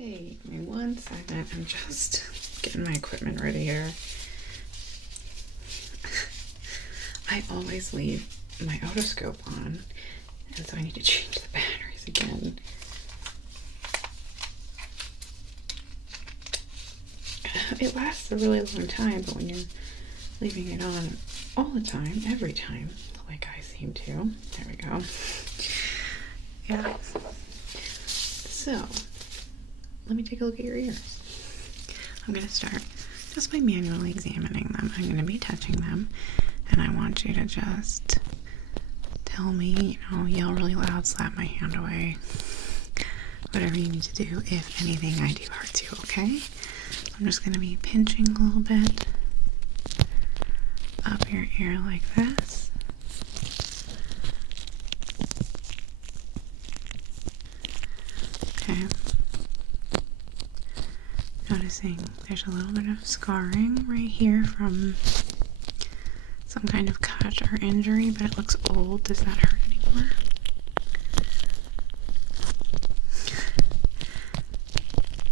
Hey, give me 1 second. I'm just getting my equipment ready here. I always leave my otoscope on, and so I need to change the batteries again. It lasts a really long time, but when you're leaving it on all the time, every time, like I seem to, there we go. Yeah. So, let me take a look at your ears. I'm going to start just by manually examining them. I'm going to be touching them, and I want you to just tell me, yell really loud, slap my hand away, whatever you need to do. If anything I do hurts you, okay? I'm just going to be pinching a little bit up your ear like this. Okay. Noticing there's a little bit of scarring right here from some kind of cut or injury, but it looks old. Does that hurt anymore?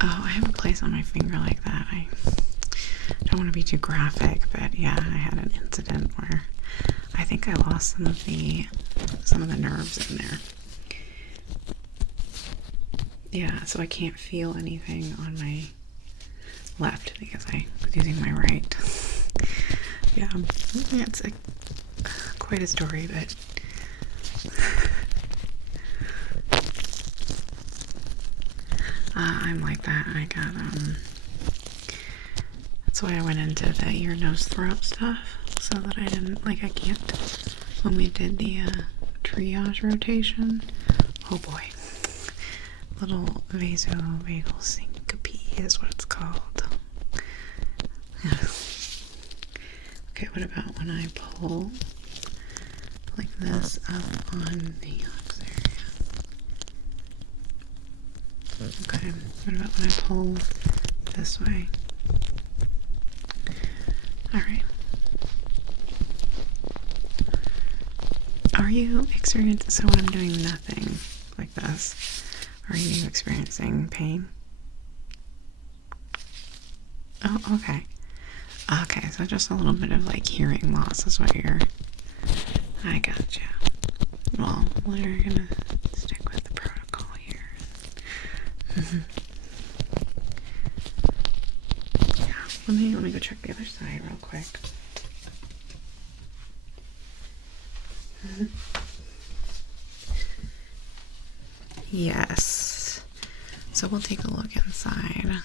Oh, I have a place on my finger like that. I don't want to be too graphic, but yeah, I had an incident where I think I lost some of the nerves in there. Yeah, so I can't feel anything on my left because I was using my right. Yeah, it's quite a story, but I'm like that. I got that's why I went into the ear, nose, throat stuff, so that I didn't, I can't, when we did the triage rotation, oh boy, little vasovagal syncope is what it's called. Yeah. Okay, what about when I pull like this up on the ox area? Okay, what about when I pull this way? Alright. Are you experiencing, so when I'm doing nothing like this, are you experiencing pain? Oh, okay. Okay, so just a little bit of hearing loss is what you're... I gotcha. Well, we're gonna stick with the protocol here. Yeah, let me go check the other side real quick. Yes. So we'll take a look inside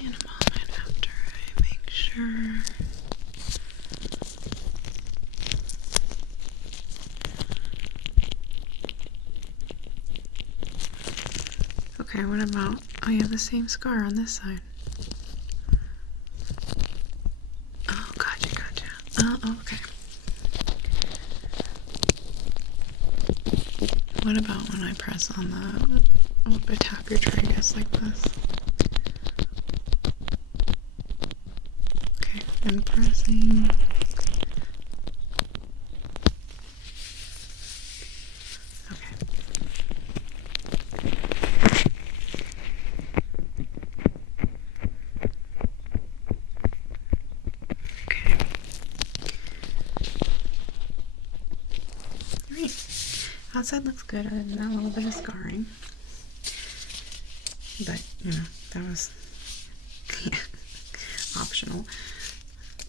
in a moment after I make sure. Okay, what about, oh, you have the same scar on this side. Oh, gotcha. Oh, okay. What about when I press on the, I tap your tragus like this? Okay, and pressing. Outside looks good, other than that little bit of scarring. But, that was optional.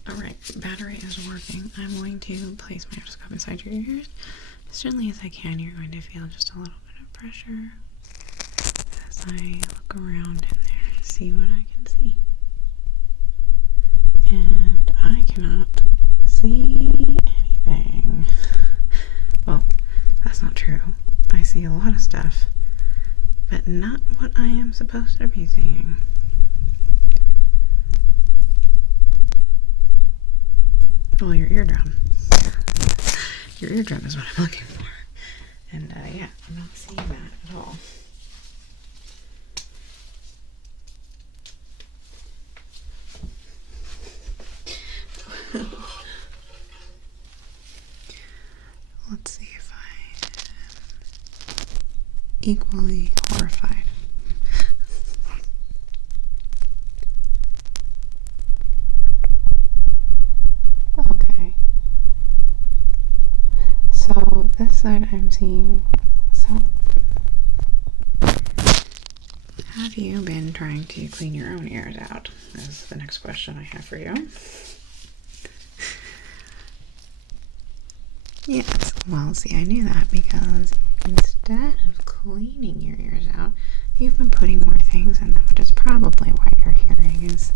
Alright, battery is working. I'm going to place my otoscope inside your ears. As gently as I can, you're going to feel just a little bit of pressure as I look around in there and see what I can see. And I cannot see anything. Well, that's not true. I see a lot of stuff, but not what I am supposed to be seeing. Well, your eardrum. Your eardrum is what I'm looking for. And yeah, I'm not seeing that at all. Let's see if I equally horrified. Okay. So this side I'm seeing. So have you been trying to clean your own ears out? Is the next question I have for you. Yes. Well, see, I knew that because instead of cleaning your ears out, you've been putting more things in them, which is probably why your hearing has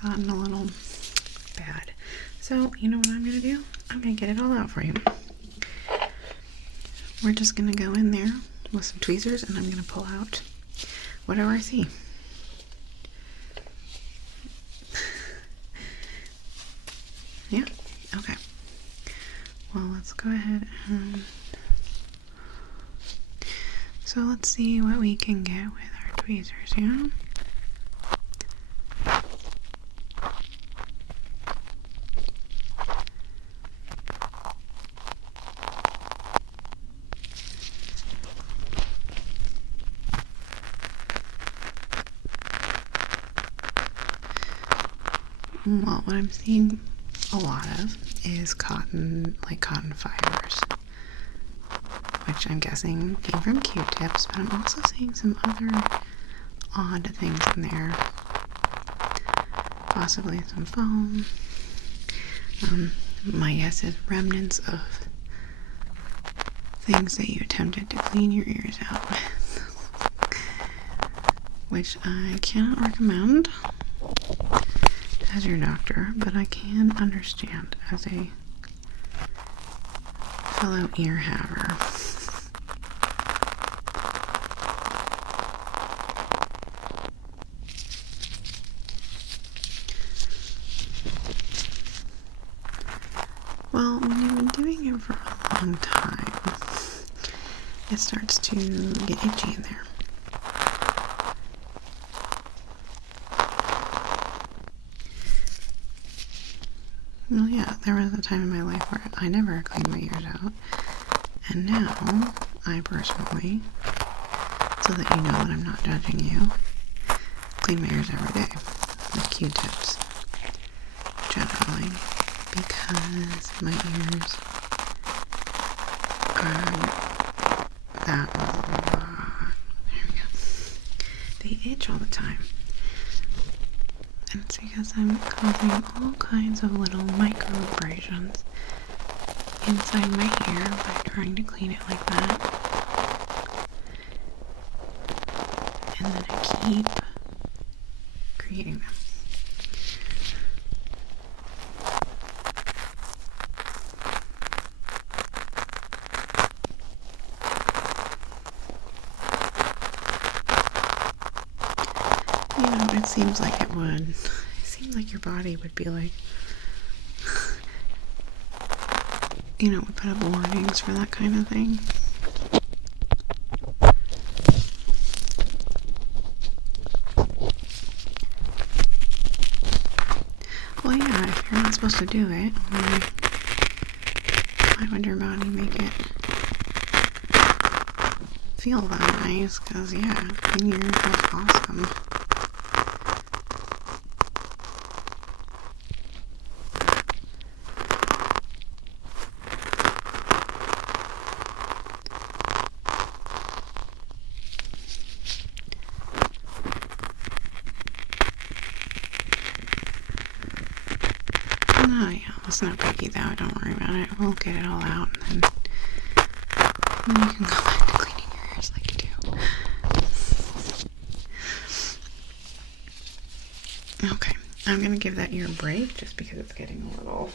gotten a little bad. So, you know what I'm going to do? I'm going to get it all out for you. We're just going to go in there with some tweezers and I'm going to pull out whatever I see. Yeah? Okay. Well, let's go ahead and... So let's see what we can get with our tweezers, yeah? Well, what I'm seeing a lot of is cotton, like cotton fibers, which I'm guessing came from Q-tips, but I'm also seeing some other odd things in there. Possibly some foam. My guess is remnants of things that you attempted to clean your ears out with, which I cannot recommend as your doctor, but I can understand as a fellow ear haver. Well, when you've been doing it for a long time, it starts to get itchy in there. Well, yeah, there was a time in my life where I never cleaned my ears out, and now I personally, so that you know that I'm not judging you, clean my ears every day with Q-tips, generally, because my ears that was a lot. There we go. They itch all the time. And it's because I'm causing all kinds of little micro abrasions inside my ear by trying to clean it like that. And then I keep creating them. You know, it seems like it would. It seems like your body would be like, you know, would put up warnings for that kind of thing. Well, yeah, if you're not supposed to do it, why would your body make it feel that nice? Because, yeah, clean your ears feels awesome. Oh yeah, it's not picky though, don't worry about it. We'll get it all out and then you can go back to cleaning your ears like you do. Okay, I'm gonna give that ear a break just because it's getting a little...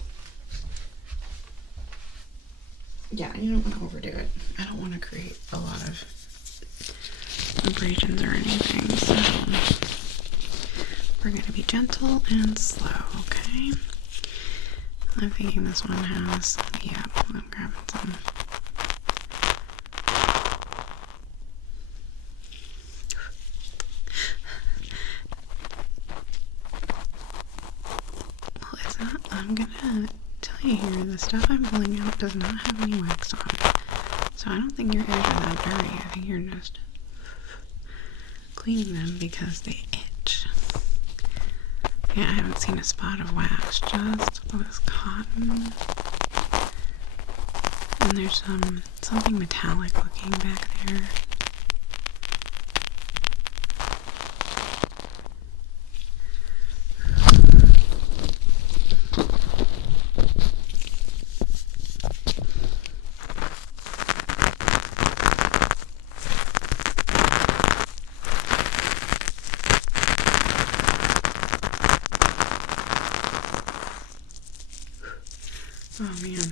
Yeah, you don't want to overdo it. I don't want to create a lot of abrasions or anything, so we're gonna be gentle and slow, okay? I'm thinking this one has, yeah, I'm grabbing some. Well, it's not, I'm gonna tell you here, the stuff I'm pulling out does not have any wax on. So I don't think your ears are that dirty. I think you're just cleaning them because they itch. Yeah, I haven't seen a spot of wax, just this cotton. And there's something metallic looking back there. Oh man.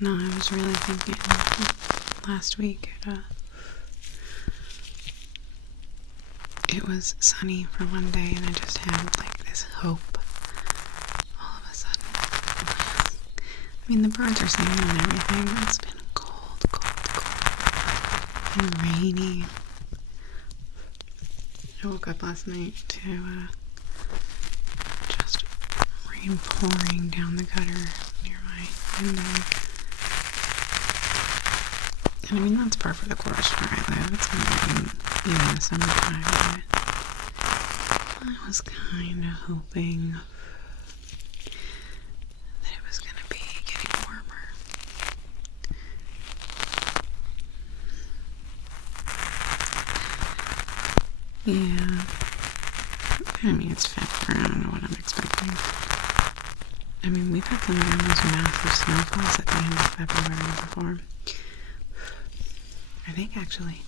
No, I was really thinking last week it was sunny for one day and I just had like this hope all of a sudden. I mean, the birds are singing and everything, but it's been cold, and rainy. I woke up last night to just rain pouring down the gutter near my window. And I mean, that's par for the course where I live. It's gonna rain even in the summertime, but I was kind of hoping that it was gonna be getting warmer. Yeah. I mean, it's February. I don't know what I'm expecting. I mean, we've had some of those massive snowfalls at the end of February before. I think actually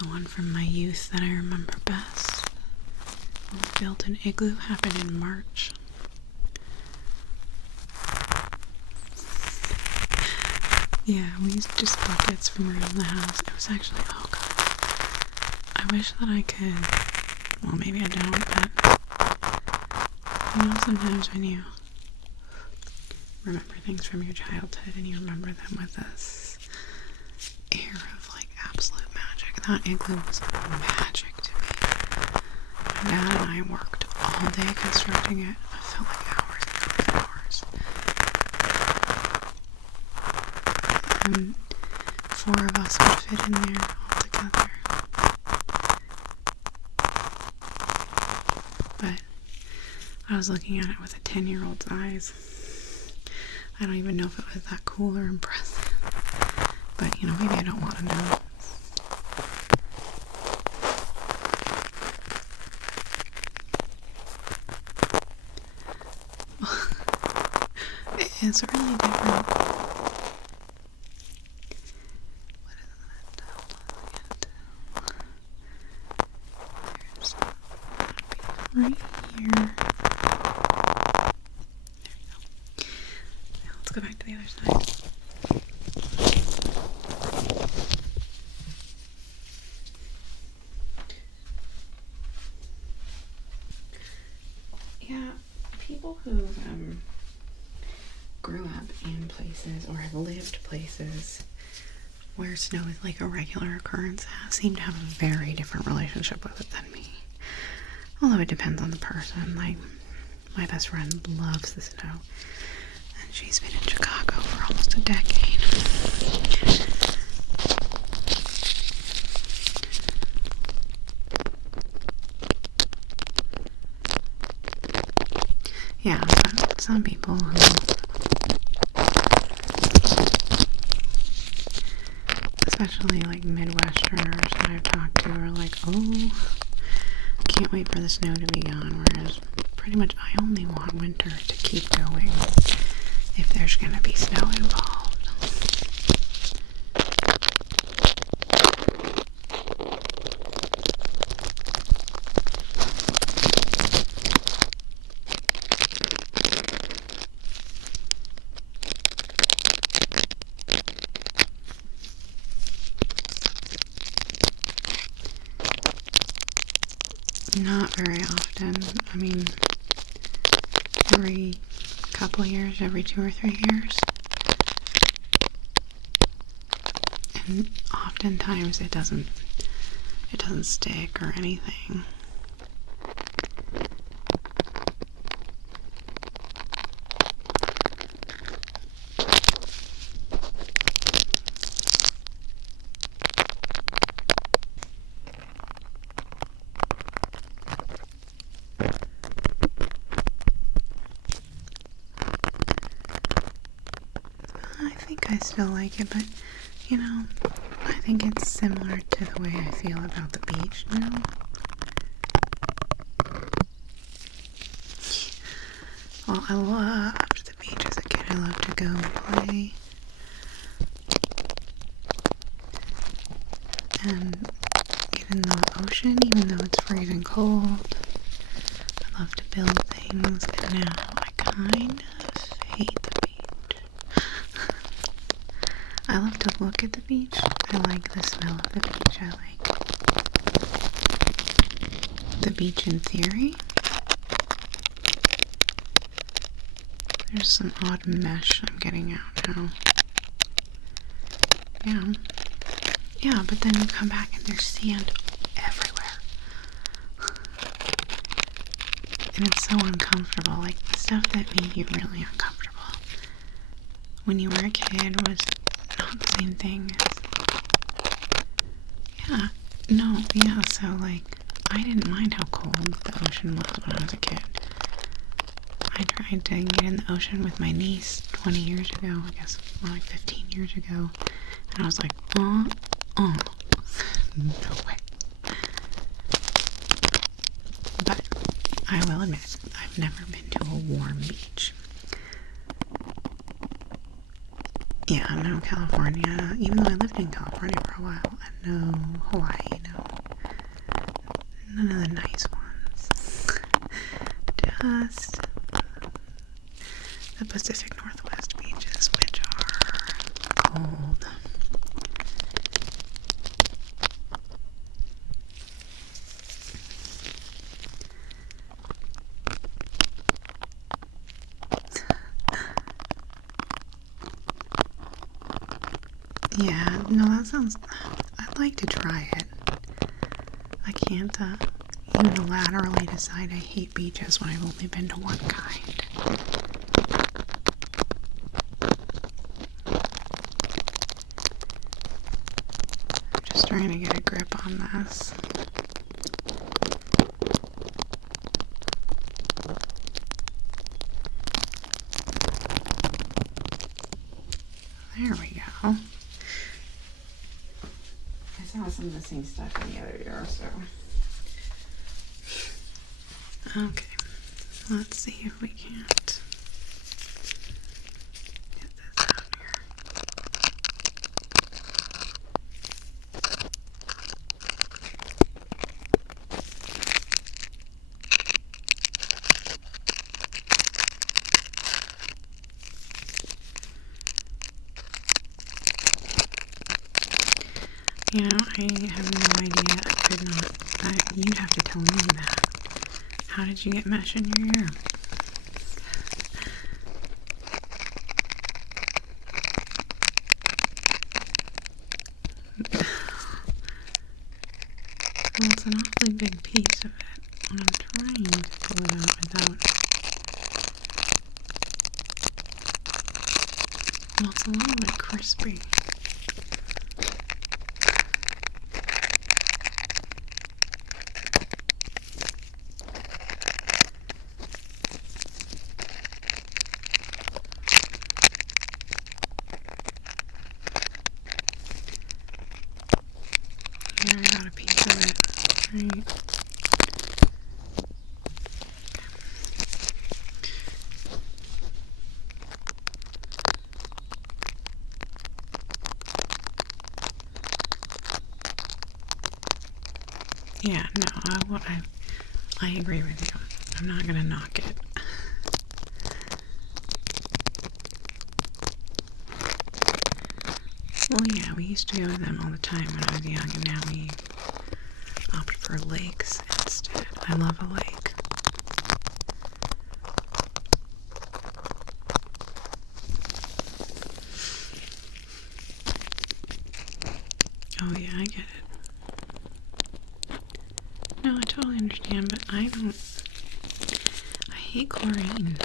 the one from my youth that I remember best, when we built an igloo, happened in March. Yeah, we used just buckets from around the house. It was actually, oh god, I wish that I could, well maybe I don't, but you know, sometimes when you remember things from your childhood and you remember them with this air of like absolute magic. That igloo was magic to me. My dad and I worked all day constructing it. I felt like hours and hours and hours. And 4 of us would fit in there all together. But I was looking at it with a 10-year-old's eyes. I don't even know if it was that cool or impressive. But, you know, maybe I don't want to know. It's really different. What is that? There's right here. There we go. Now let's go back to the other side. Yeah, people who grew up in places or have lived places where snow is like a regular occurrence seem to have a very different relationship with it than me. Although it depends on the person. Like, my best friend loves the snow, and she's been in Chicago for almost a decade. Yeah, but some people who, especially like Midwesterners that I've talked to, are like, oh, can't wait for the snow to be gone, whereas pretty much I only want winter to keep going if there's gonna be snow involved. Not very often. I mean, every couple of years, every 2 or 3 years. And oftentimes it doesn't stick or anything. think I still like it, but, you know, I think it's similar to the way I feel about the beach now. Well, I loved the beach as a kid. I loved to go play and get in the ocean, even though it's freezing cold. I love to build things, and now I kind of hate the beach. I love to look at the beach. I like the smell of the beach. I like the beach in theory. There's some odd mesh I'm getting out now. Yeah. Yeah, but then you come back and there's sand everywhere. And it's so uncomfortable. Like, the stuff that made you really uncomfortable when you were a kid was not the same thing as... Yeah. No, yeah, so, like, I didn't mind how cold the ocean was when I was a kid. I tried to get in the ocean with my niece 20 years ago, I guess, more like 15 years ago, and I was like, no way. But I will admit, I've never been to a warm beach. Yeah, no California, even though I lived in California for a while, and no Hawaii, no, none of the nice ones. Just the Pacific Northwest beaches, which are cold. Yeah, no, that sounds... I'd like to try it. I can't unilaterally decide I hate beaches when I've only been to one kind. I'm just trying to get a grip on this. There we go. I saw some of the same stuff in the other year, so. Okay, let's see if we can't get this out here. You know, I have no idea. I could not. You'd have to tell me that. How did you get mesh in your ear? Well, it's an awfully big piece of it when I'm trying to pull it out without... Well, it's a little bit crispy. Yeah, I got a piece of it. Right. Yeah, no, I agree with you. I'm not gonna knock it. Well, yeah, we used to go to them all the time when I was young, and now we opt for lakes instead. I love a lake. Oh yeah, I get it. No, I totally understand, but I hate chlorine.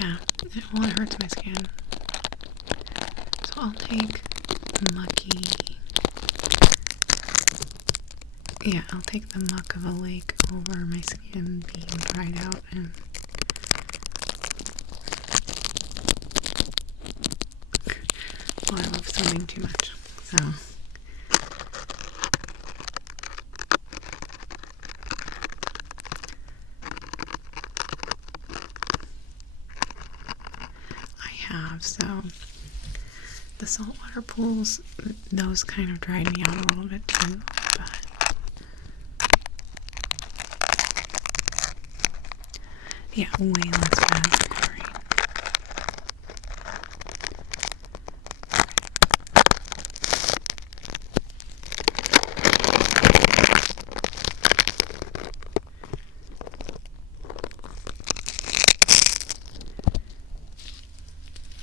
Yeah, it hurts my skin. So I'll take mucky Yeah, I'll take the muck of a lake over my skin being dried out, and well, I love swimming too much, so I have. So the saltwater pools, those kind of dried me out a little bit too, but yeah, way less bad than chlorine.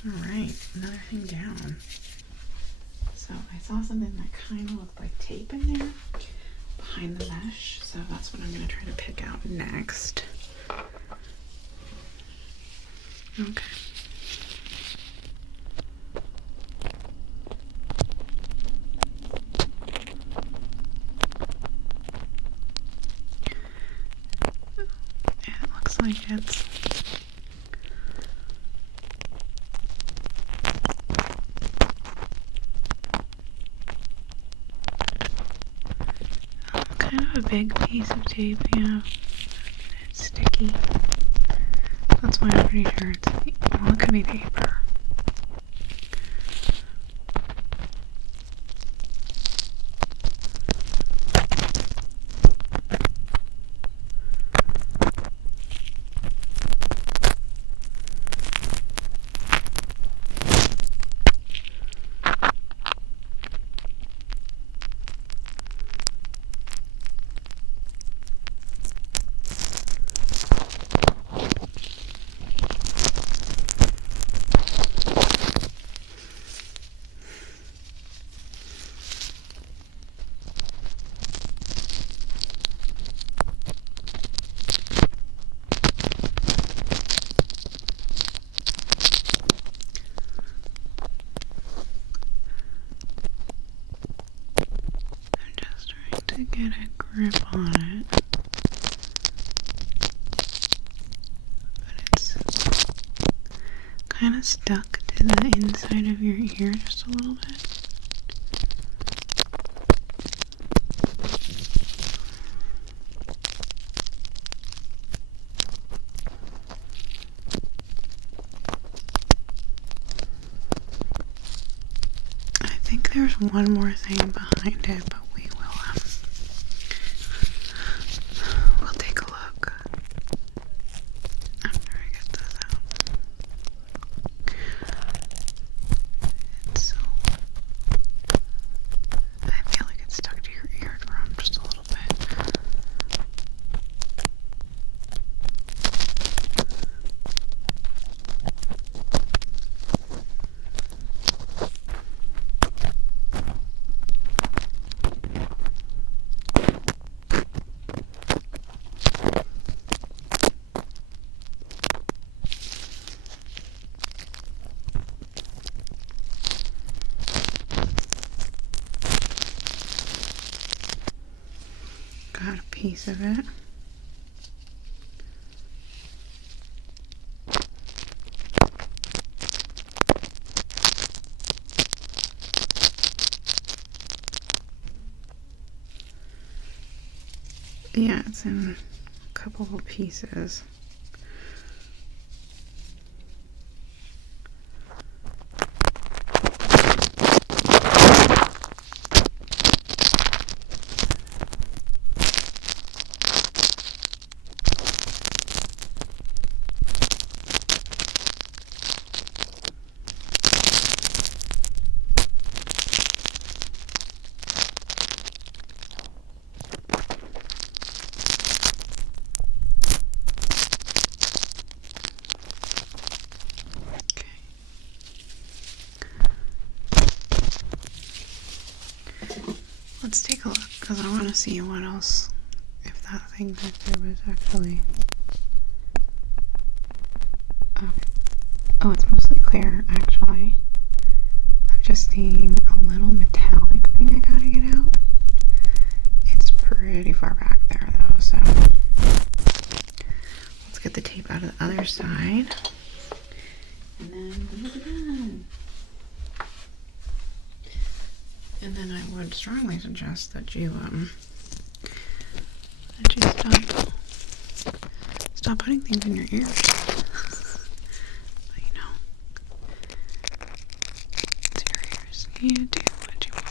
Alright, another thing down. So I saw something that kind of looked like tape in there behind the mesh, so that's what I'm going to try to pick out next. Okay. It looks like it's kind of a big piece of tape, yeah. It's sticky. That's why I'm pretty sure it's, well, it could be paper. To get a grip on it, but it's kind of stuck to the inside of your ear just a little bit. I think there's one more thing behind it, but we'll take a look after I get this out. It's so, I feel like it's stuck to your eardrum just a little bit. Got a piece of it. Yeah, it's in a couple of pieces. Let's take a look, because I want to see what else, if that thing back there was actually... Oh, it's mostly clear, actually. I'm just seeing a little metallic thing I gotta get out. It's pretty to the other side. And then we'll be done. And then I would strongly suggest that you stop putting things in your ears. But you know, it's your ears. You do what you want.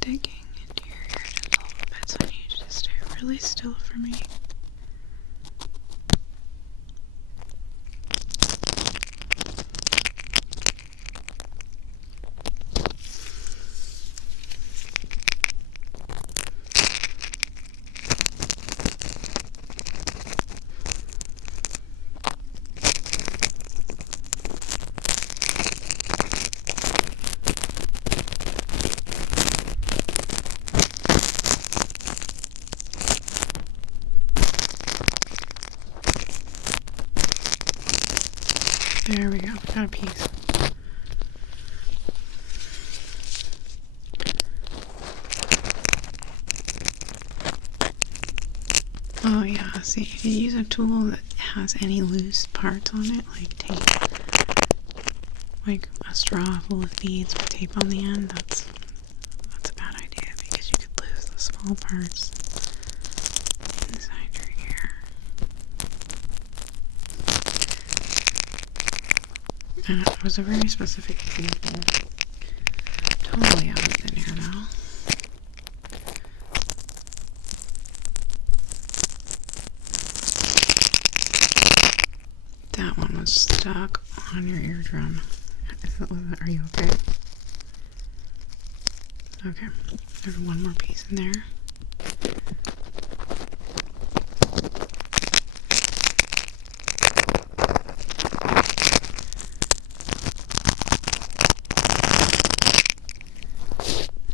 Digging into your ear just a little bit, so I need you to stay really still for me. There we go, got a piece. Oh yeah, see, if you use a tool that has any loose parts on it, like tape, like a straw full of beads with tape on the end, that's a bad idea because you could lose the small parts inside your ear. And it was a very specific example. Totally out of thin air now. That one was stuck on your eardrum. Are you okay? Okay. There's one more piece in there.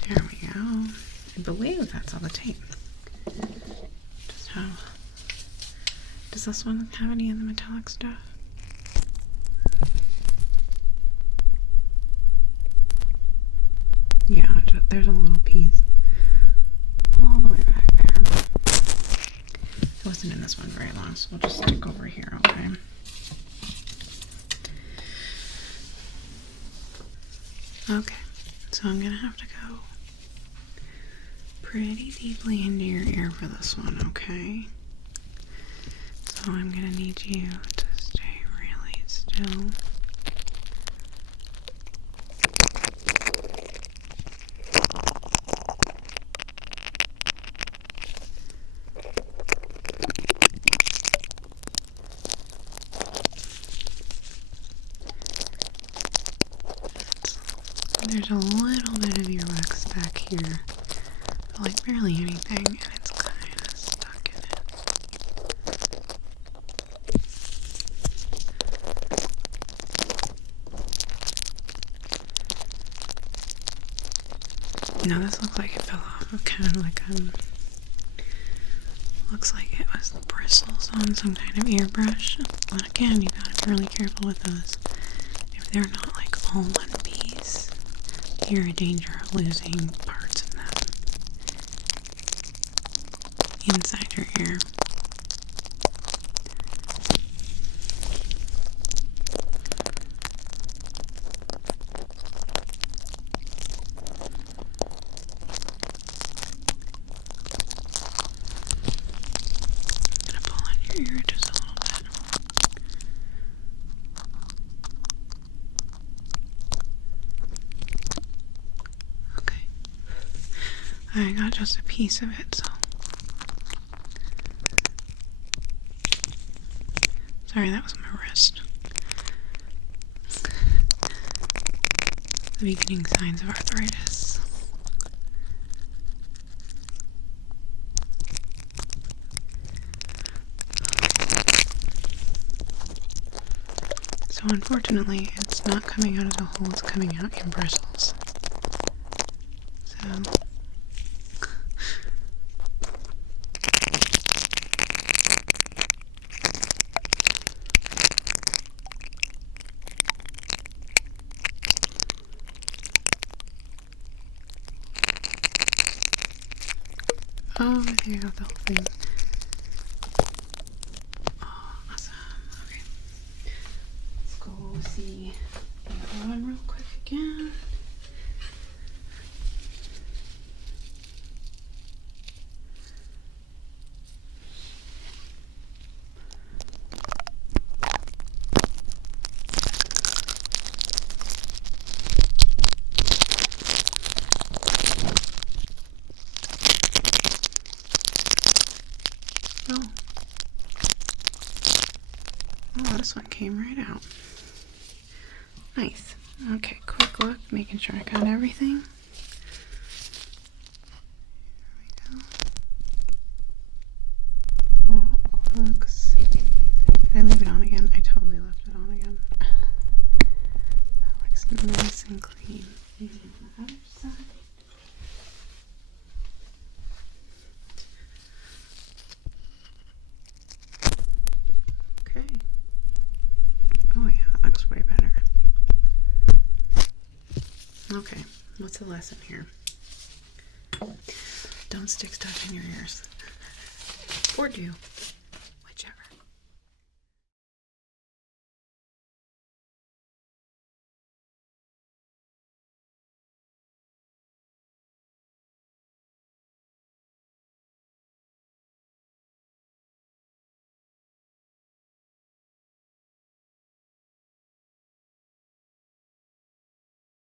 There we go. I believe that's all the tape. Does this one have any of the metallic stuff? Yeah, there's a little piece all the way back there. It wasn't in this one very long, so we'll just stick over here, okay? Okay, so I'm gonna have to go pretty deeply into your ear for this one, okay? So I'm gonna need you to stay really still. There's a little bit of earwax back here, but like barely anything, and it's kind of stuck in it. Now this looks like it fell off of kind of like looks like it was the bristles on some kind of ear brush. But again, you gotta be really careful with those. If they're not like all one piece, you're in danger of losing parts of them inside your ear. I'm gonna pull on your ear just a little bit. Okay. I got just a piece of it, so Sorry, that was my wrist. The beginning signs of arthritis. So unfortunately, it's not coming out of the hole, it's coming out in bristles. So oh, there you go, the whole thing. Oh, awesome. Okay. Let's go see the other one real quick again. Oh, this one came right out. Nice. Okay, quick look, making sure I got everything. There we go. Oh, looks. Did I leave it on again? I totally left it on again. That looks nice and clean. And the other side. Okay. Oh yeah, that looks way better. Okay, what's the lesson here? Don't stick stuff in your ears. Or do.